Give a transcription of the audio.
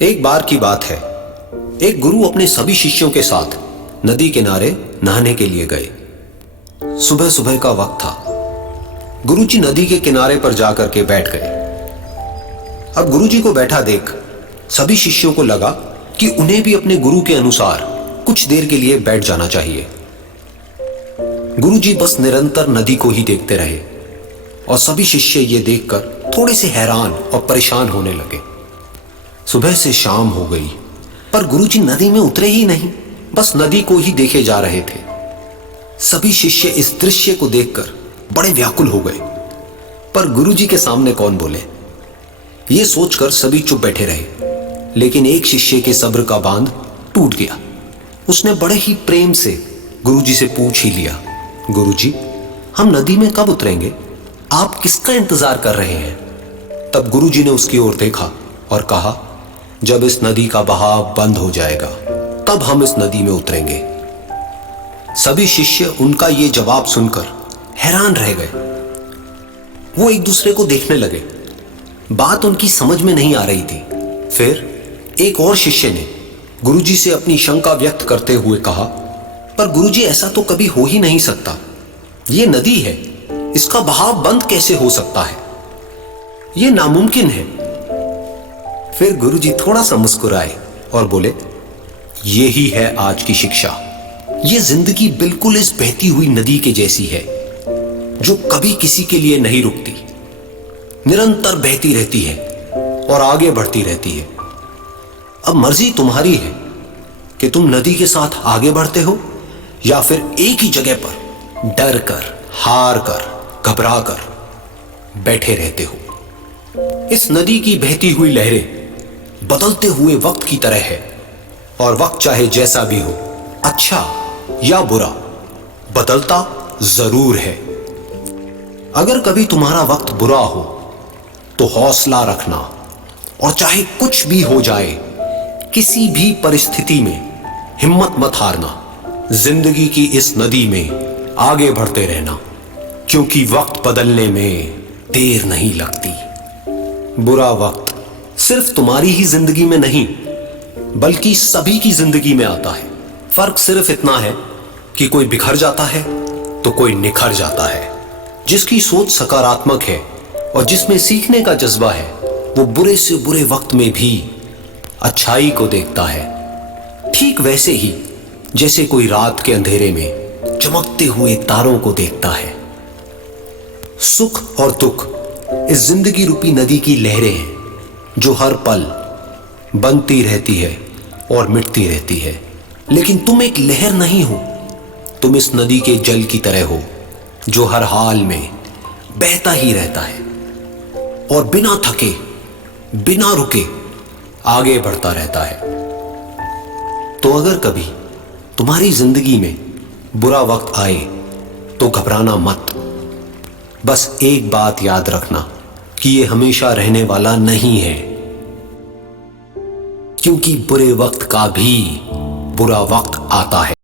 एक बार की बात है, एक गुरु अपने सभी शिष्यों के साथ नदी किनारे नहाने के लिए गए। सुबह सुबह का वक्त था। गुरुजी नदी के किनारे पर जाकर के बैठ गए। अब गुरुजी को बैठा देख सभी शिष्यों को लगा कि उन्हें भी अपने गुरु के अनुसार कुछ देर के लिए बैठ जाना चाहिए। गुरुजी बस निरंतर नदी को ही देखते रहे और सभी शिष्य ये देखकर थोड़े से हैरान और परेशान होने लगे। सुबह से शाम हो गई पर गुरुजी नदी में उतरे ही नहीं, बस नदी को ही देखे जा रहे थे। सभी शिष्य इस दृश्य को देखकर बड़े व्याकुल हो गए, पर गुरुजी के सामने कौन बोले, ये सोचकर सभी चुप बैठे रहे। लेकिन एक शिष्य के सब्र का बांध टूट गया। उसने बड़े ही प्रेम से गुरुजी से पूछ ही लिया, गुरुजी, हम नदी में कब उतरेंगे? आप किसका इंतजार कर रहे हैं? तब गुरुजी ने उसकी ओर देखा और कहा, जब इस नदी का बहाव बंद हो जाएगा तब हम इस नदी में उतरेंगे। सभी शिष्य उनका ये जवाब सुनकर हैरान रह गए। वो एक दूसरे को देखने लगे। बात उनकी समझ में नहीं आ रही थी। फिर एक और शिष्य ने गुरुजी से अपनी शंका व्यक्त करते हुए कहा, पर गुरुजी, ऐसा तो कभी हो ही नहीं सकता। ये नदी है, इसका बहाव बंद कैसे हो सकता है? ये नामुमकिन है। फिर गुरुजी थोड़ा सा मुस्कुराए और बोले, यही है आज की शिक्षा। ये जिंदगी बिल्कुल इस बहती हुई नदी के जैसी है, जो कभी किसी के लिए नहीं रुकती, निरंतर बहती रहती है और आगे बढ़ती रहती है। अब मर्जी तुम्हारी है कि तुम नदी के साथ आगे बढ़ते हो या फिर एक ही जगह पर डर कर, हार कर, घबरा कर बैठे रहते हो। इस नदी की बहती हुई लहरें बदलते हुए वक्त की तरह है, और वक्त चाहे जैसा भी हो, अच्छा या बुरा, बदलता जरूर है। अगर कभी तुम्हारा वक्त बुरा हो तो हौसला रखना, और चाहे कुछ भी हो जाए, किसी भी परिस्थिति में हिम्मत मत हारना। जिंदगी की इस नदी में आगे बढ़ते रहना, क्योंकि वक्त बदलने में देर नहीं लगती। बुरा वक्त सिर्फ तुम्हारी ही जिंदगी में नहीं, बल्कि सभी की जिंदगी में आता है। फर्क सिर्फ इतना है कि कोई बिखर जाता है तो कोई निखर जाता है। जिसकी सोच सकारात्मक है और जिसमें सीखने का जज्बा है, वो बुरे से बुरे वक्त में भी अच्छाई को देखता है। ठीक वैसे ही जैसे कोई रात के अंधेरे में चमकते हुए तारों को देखता है। सुख और दुख इस जिंदगी रूपी नदी की लहरें हैं, जो हर पल बनती रहती है और मिटती रहती है। लेकिन तुम एक लहर नहीं हो, तुम इस नदी के जल की तरह हो, जो हर हाल में बहता ही रहता है और बिना थके, बिना रुके आगे बढ़ता रहता है। तो अगर कभी तुम्हारी जिंदगी में बुरा वक्त आए तो घबराना मत। बस एक बात याद रखना कि ये हमेशा रहने वाला नहीं है, क्योंकि बुरे वक्त का भी बुरा वक्त आता है।